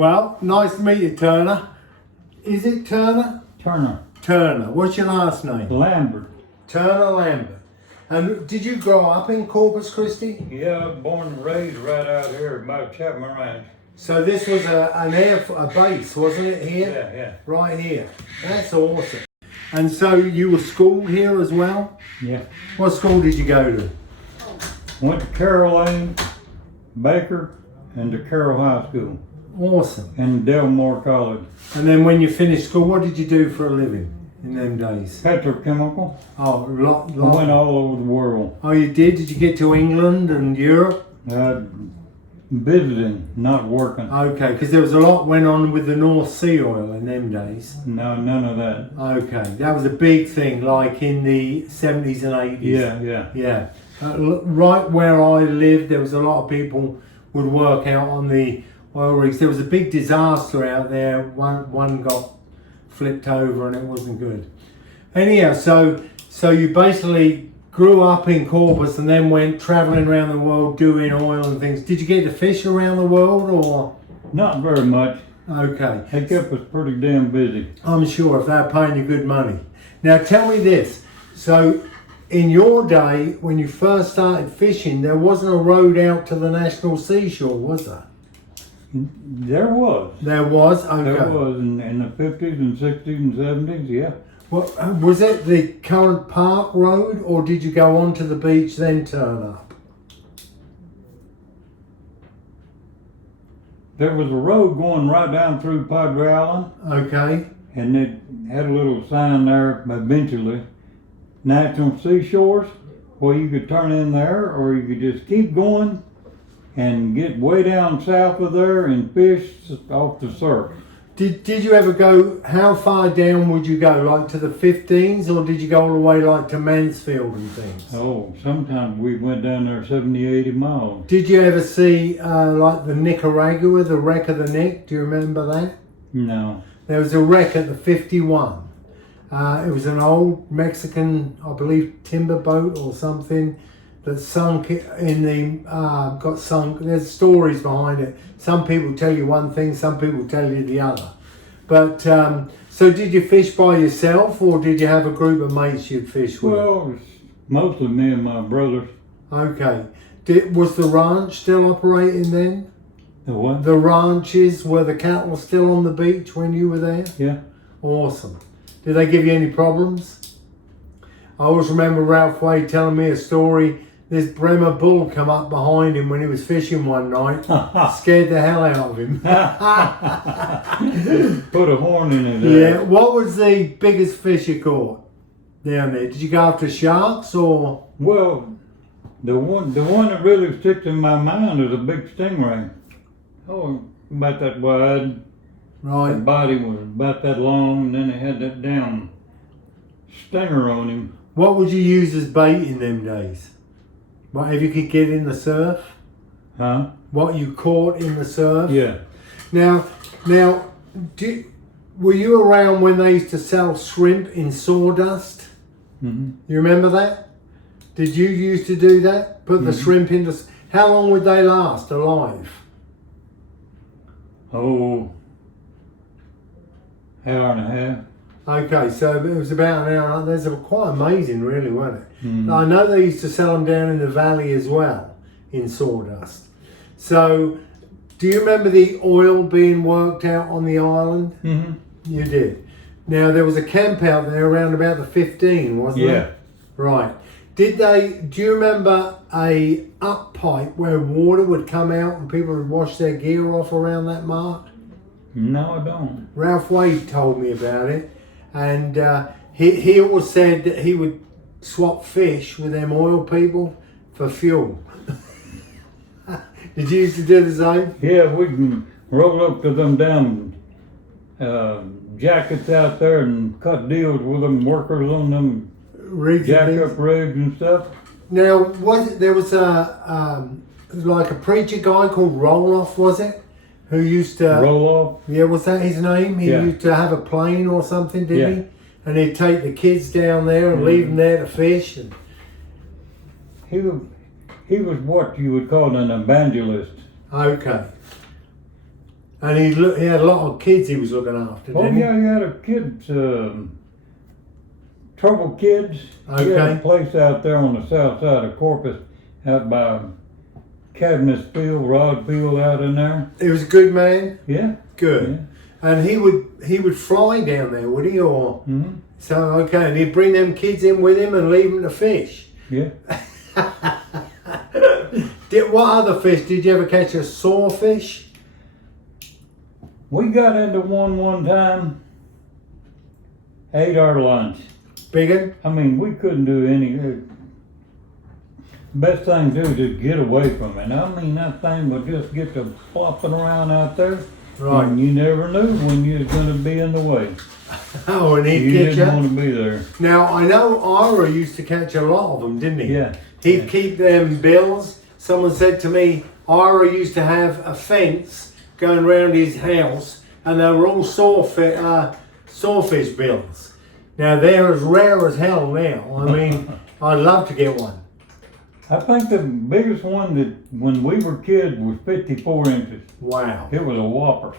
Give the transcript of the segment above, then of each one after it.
Well, nice to meet you, Turner. Is it Turner? Turner. Turner. What's your last name? Lambert. Turner Lambert. And did you grow up in Corpus Christi? Yeah, born and raised right out here by Chapman Ranch. So this was a base, wasn't it, here? Yeah. Right here. That's awesome. And so you were schooled here as well? Yeah. What school did you go to? Went to Caroline, Baker, and to Carroll High School. Awesome. And Delmore College. And then when you finished school, what did you do for a living in them days? Petrochemical. Oh, lot. I went all over the world. Oh, you did? Did you get to England and Europe? Visiting, not working. Okay, because there was a lot went on with the North Sea oil in them days. No, none of that. Okay, that was a big thing, like in the 70s and 80s. Yeah. Right where I lived, there was a lot of people would work out on the oil rigs. There was a big disaster out there. One got flipped over and it wasn't good. Anyhow, so you basically grew up in Corpus and then went traveling around the world doing oil and things. Did you get to fish around the world or? Not very much. Okay. They kept us pretty damn busy. I'm sure if they're paying you good money. Now tell me this. So in your day, when you first started fishing, there wasn't a road out to the national seashore, was there? There was. There was? Okay. There was in the 50s and 60s and 70s, yeah. Well, was it the current park road or did you go onto the beach then turn up? There was a road going right down through Padre Island. Okay. And it had a little sign there eventually, National Seashores, where you could turn in there or you could just keep going and get way down south of there and fish off the surf. Did you ever go, how far down would you go, like to the 15s or did you go all the way like to Mansfield and things? Oh, sometimes we went down there 70, 80 miles. Did you ever see like the Nicaragua, the wreck of the Nick? Do you remember that? No. There was a wreck at the 51. It was an old Mexican, I believe, timber boat or something that sunk in the, got sunk. There's stories behind it. Some people tell you one thing, some people tell you the other. But, so did you fish by yourself or did you have a group of mates you'd fish with? Well, it was mostly me and my brothers. Okay. Was the ranch still operating then? The what? The ranches, were the cattle still on the beach when you were there? Yeah. Awesome. Did they give you any problems? I always remember Ralph Wade telling me a story. This Bremer bull come up behind him when he was fishing one night. Scared the hell out of him. Put a horn in it. Yeah. What was the biggest fish you caught down there? Did you go after sharks or? Well, the one that really sticks in my mind is a big stingray. Oh, about that wide. Right. The body was about that long, and then it had that damn stinger on him. What would you use as bait in them days? What, if you could get in the surf? Huh? What you caught in the surf? Yeah. Now, were you around when they used to sell shrimp in sawdust? Mm-hmm. You remember that? Did you used to do that? Put the shrimp into... How long would they last alive? Oh, hour and a half. Okay, so it was about an hour. That's quite amazing, really, wasn't it? Mm. I know they used to sell them down in the valley as well, in sawdust. So, do you remember the oil being worked out on the island? Mm-hmm. You did. Now, there was a camp out there around about the 15, wasn't there? Yeah. Right. Do you remember a up pipe where water would come out and people would wash their gear off around that mark? No, I don't. Ralph Wade told me about it. And he always said that he would swap fish with them oil people for fuel. Did you used to do the same? Yeah, we can roll up to them down jackets out there and cut deals with them workers on them jack-up rigs and stuff. Now, there was like a preacher guy called Roloff, was it? Who used to... Roll Yeah, was that his name? He Yeah. used to have a plane or something, did Yeah. he? And he'd take the kids down there and leave them there to fish. And... He was what you would call an evangelist. Okay. And he had a lot of kids he was looking after, Oh didn't yeah, he had a kids, trouble kids. He had Okay. a place out there on the south side of Corpus, out by Cabinets Field, Rod Field out in there. he? He was a good man? Yeah. Good. Yeah. And he would fly down there, would he? Or Mm-hmm. so okay, and he'd bring them kids in with him and leave them to fish. Yeah. What other fish? Did you ever catch a sawfish? We got into one time, ate our lunch. Big un? I mean, we couldn't do any. Best thing to do is just get away from it. I mean, that thing would just get to flopping around out there. Right. And you never knew when you was going to be in the way. Oh, and he'd You get didn't you. want to be there. Now I know Ira used to catch a lot of them, didn't he? Yeah. He'd keep them bills. Someone said to me, Ira used to have a fence going around his house, and they were all sawfish bills. Now they're as rare as hell now. I mean, I'd love to get one. I think the biggest one that when we were kids was 54 inches. Wow. It was a whopper.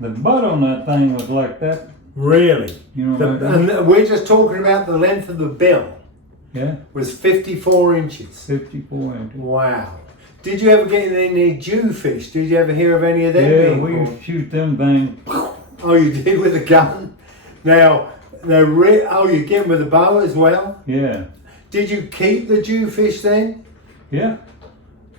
The butt on that thing was like that. Really? You know what I mean? And we're just talking about the length of the bill. Yeah, Was 54 inches. 54 inches. Wow. Did you ever get any Jewfish? Did you ever hear of any of them? Yeah, being we caught? used to shoot them things. Oh, you did with a gun? Now, you get them with a bow as well? Yeah, Did you keep the Jewfish then? yeah.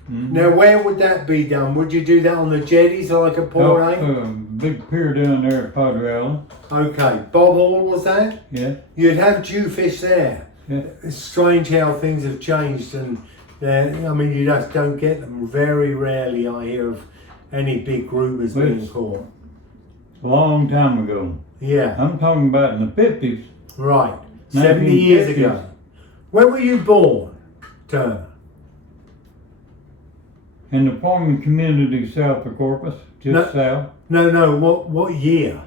Mm-hmm. Now, where would that be done? Would you do that on the jetties like at Port A? Big pier down there at Padre Island. Okay. Bob Hall was that? Yeah, You'd have Jewfish there. yeah. It's strange how things have changed, and I mean, you just don't get them. Very rarely I hear of any big groupers Well, being it's- caught. A long time ago. Yeah, I'm talking about in the 50s. right. 70 years 1950s. ago. Where were you born, Turner? In the farming community south of Corpus, just No. south, No. What year?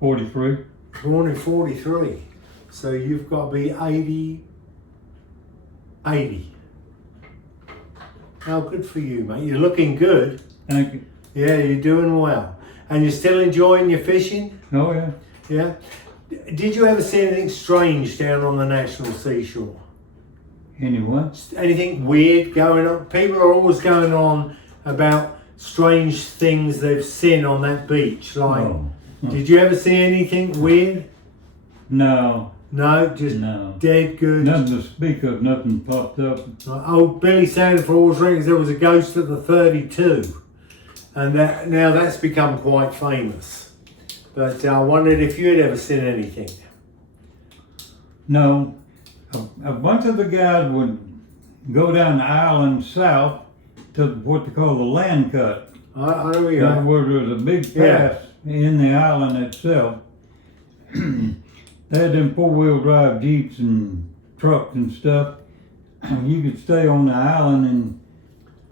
43. Born in 43. So you've got to be 80. How good for you, mate. You're looking good. Thank you. Yeah, you're doing well. And you're still enjoying your fishing? Oh yeah. Yeah. Did you ever see anything strange down on the national seashore? Anyway, Anything weird going on? People are always going on about strange things they've seen on that beach. Like, oh. did you ever see anything weird? No, No, just no. dead good. Nothing to speak of, nothing popped up. Old Billy Sanders for all records, there was a ghost at the 32, and now that's become quite famous. But I wondered if you had ever seen anything. No. A bunch of the guys would go down the island south to what they call the land cut. I know In other words, there was a big Yeah. pass in the island itself. They had them four-wheel drive Jeeps and trucks and stuff. You could stay on the island and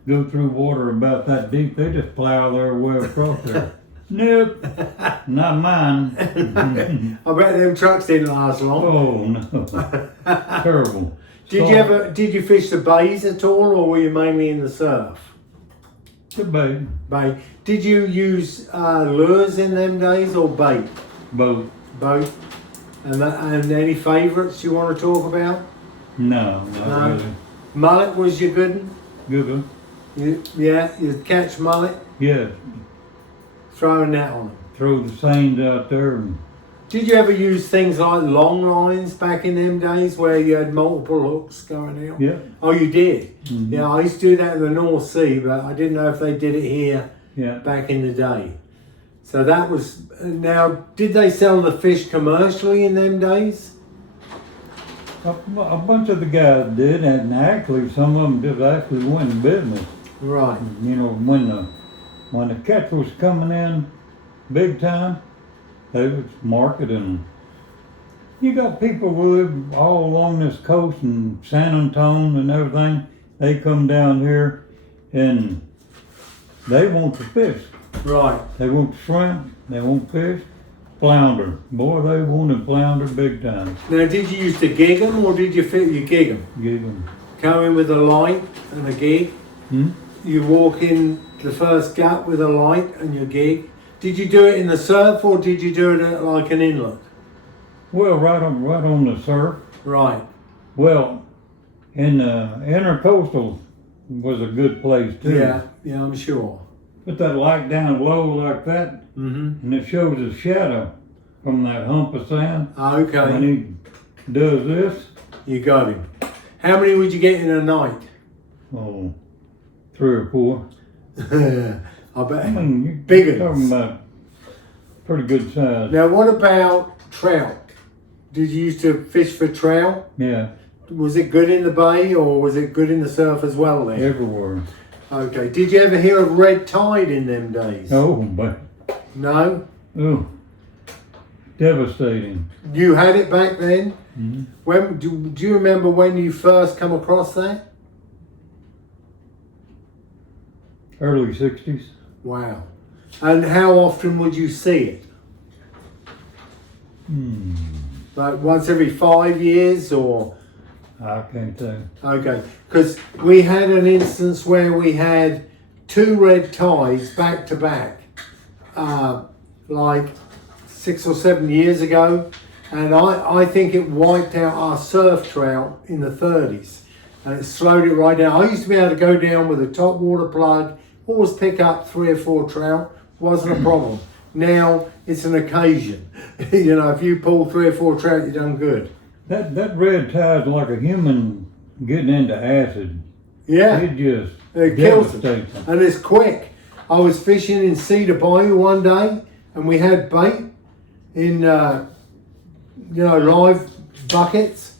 go through water about that deep. They just plow their way across there. Nope, not mine. I bet them trucks didn't last long. Oh no, terrible. Did you fish the bays at all, or were you mainly in the surf? The bait, Bay. Did you use lures in them days or bait? boat. Both. And any favourites you want to talk about? No, not No. really. Mullet was your good one? Good one. You'd catch mullet, Yeah, throwing that on them. throw the seines out there. And, Did you ever use things like long lines back in them days where you had multiple hooks going out? yeah, Oh, you did? Mhm. Yeah, I used to do that in the North Sea, but I didn't know if they did it here yeah. back in the day. So that was, now, did they sell the fish commercially in them days? A bunch of the guys did, and actually some of them just actually went in business. Right. You know, when the catch was coming in big time, they was marketing. You got people who live all along this coast and San Antonio and everything. They come down here and they want to fish. Right. They want shrimp. They want fish. Flounder. Boy, they wanted flounder big time. Now, did you used to gig them or did you gig them? Give them. Come in with a light and a gig. Hmm? You walk in The first gut with a light and your gig. Did you do it in the surf or did you do it at like an inlet? Well, right on the surf. Right. Well, in the intercoastal was a good place too. Yeah, I'm sure. Put that light down low like that, and it shows a shadow from that hump of sand. Okay. When he does this, You got him. How many would you get in a night? oh, 3 or 4. I bet. I mean, you're Bigger. talking about pretty good size. Now, what about trout? Did you used to fish for trout? Yeah, Was it good in the bay or was it good in the surf as well then? everywhere. Okay. Did you ever hear of red tide in them days? Oh, but No? oh, devastating. You had it back then? Mm-hmm. When do you remember when you first come across that? Early 60s. Wow. And how often would you see it? Like once every 5 years or? I can't tell. Okay. Because we had an instance where we had 2 red tides back to back, like 6 or 7 years ago. And I think it wiped out our surf trout in the 30s. And it slowed it right down. I used to be able to go down with a top water plug, always pick up 3 or 4 trout. Wasn't a problem. Now it's an occasion. You know, if you pull 3 or 4 trout, you've done good. That red tide's like a human getting into acid. Yeah. It kills them. devastates them. And it's quick. I was fishing in Cedar Bayou one day and we had bait in, live buckets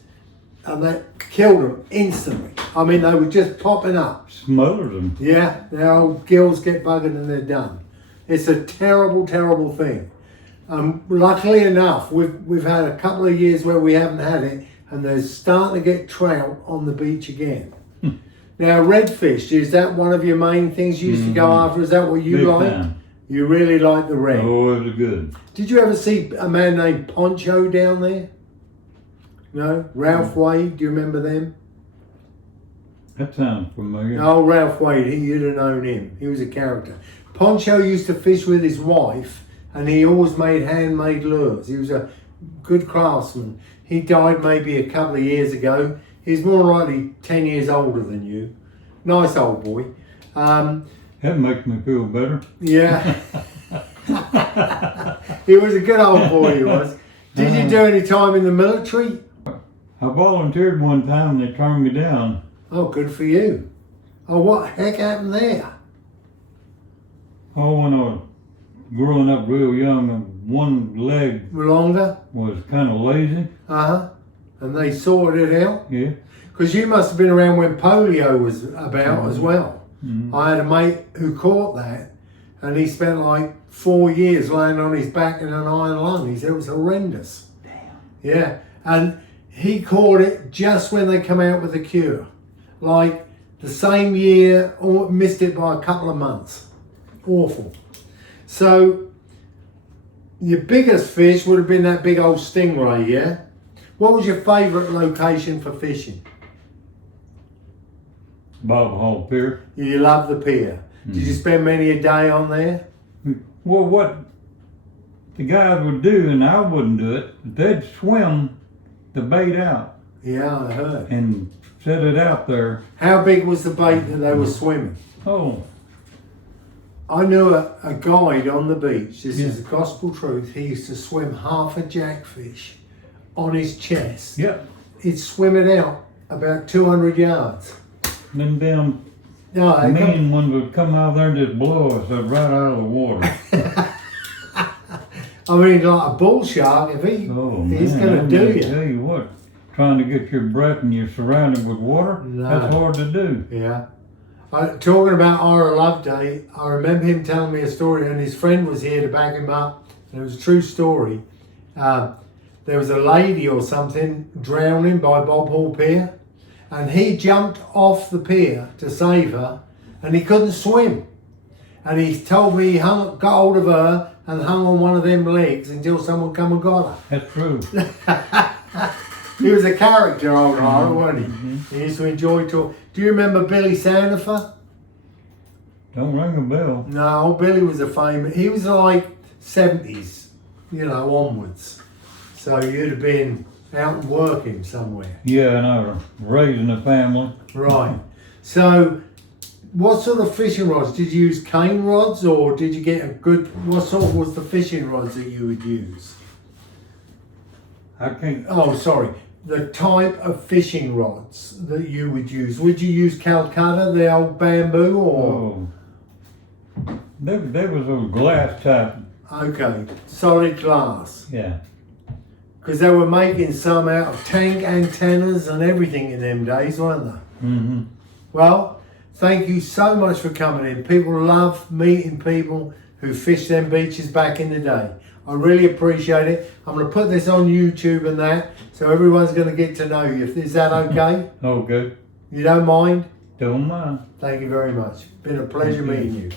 and that killed them instantly. I mean, they were just popping up. Smothers them. Yeah, their old gills get buggered and they're done. It's a terrible, terrible thing. Luckily enough, we've had a couple of years where we haven't had it, and they're starting to get trout on the beach again. Now, redfish, is that one of your main things you used to go after? Is that what you Big like? time. You really like the red? Oh, it was good. Did you ever see a man named Poncho down there? No? Ralph Wade, do you remember them? That sounds familiar. Oh, Ralph Wade, you'd have known him. He was a character. Poncho used to fish with his wife, and he always made handmade lures. He was a good craftsman. He died maybe a couple of years ago. He's more likely 10 years older than you. Nice old boy. That makes me feel better. Yeah. He was a good old boy, he was. Did you do any time in the military? I volunteered one time and they turned me down. Oh, good for you. Oh, what heck happened there? Oh, when I was growing up real young, and one leg Longer? was kind of lazy. Uh-huh. And they sorted it out? Yeah. Because you must have been around when polio was about as well. I had a mate who caught that, and he spent like 4 years laying on his back in an iron lung. He said it was horrendous. Damn. Yeah, and he caught it just when they come out with the cure. Like the same year, or missed it by a couple of months. Awful. So, your biggest fish would have been that big old stingray, yeah? What was your favourite location for fishing? Bob Hall Pier. You love the pier. Did you spend many a day on there? Well, what the guys would do, and I wouldn't do it, they'd swim the bait out Yeah, I heard. and set it out there. How big was the bait that they were swimming? Oh, I knew a guide on the beach, this Yeah. is the gospel truth, he used to swim half a jackfish on his chest. yeah. He'd swim it out about 200 yards. Them damn No, they come, mean ones would come out there and just blow us right out of the water. I mean, like a bull shark, if he's Man, going to I'm do gonna you. Tell you what, trying to get your breath and you're surrounded with water, No. that's hard to do. Yeah. Talking about Ira Loveday, I remember him telling me a story, and his friend was here to back him up, and it was a true story. There was a lady or something drowning by Bob Hall Pier, and he jumped off the pier to save her, and he couldn't swim. And he told me he got hold of her and hung on one of them legs until someone come and got her. That's true. He was a character, old Ira, wasn't he? He used to enjoy talk. Do you remember Billy Sandifer? Don't ring a bell. No, old Billy was a famous. He was like 70s, onwards. So you'd have been out working somewhere. Yeah, and I was raising a family. Right. So, what sort of fishing rods? Did you use cane rods, or did you get a good? What sort was the fishing rods that you would use? I can't. Oh, sorry. The type of fishing rods that you would use. Would you use Calcutta, the old bamboo, or? Oh. There was a glass type. Okay, solid glass. Yeah. Because they were making some out of tank antennas and everything in them days, weren't they? Mm-hmm. Well, thank you so much for coming in. People love meeting people who fished them beaches back in the day. I really appreciate it. I'm going to put this on YouTube and that, so everyone's going to get to know you. Is that okay? Okay. You don't mind? Don't mind. Thank you very much. Been a pleasure meeting you.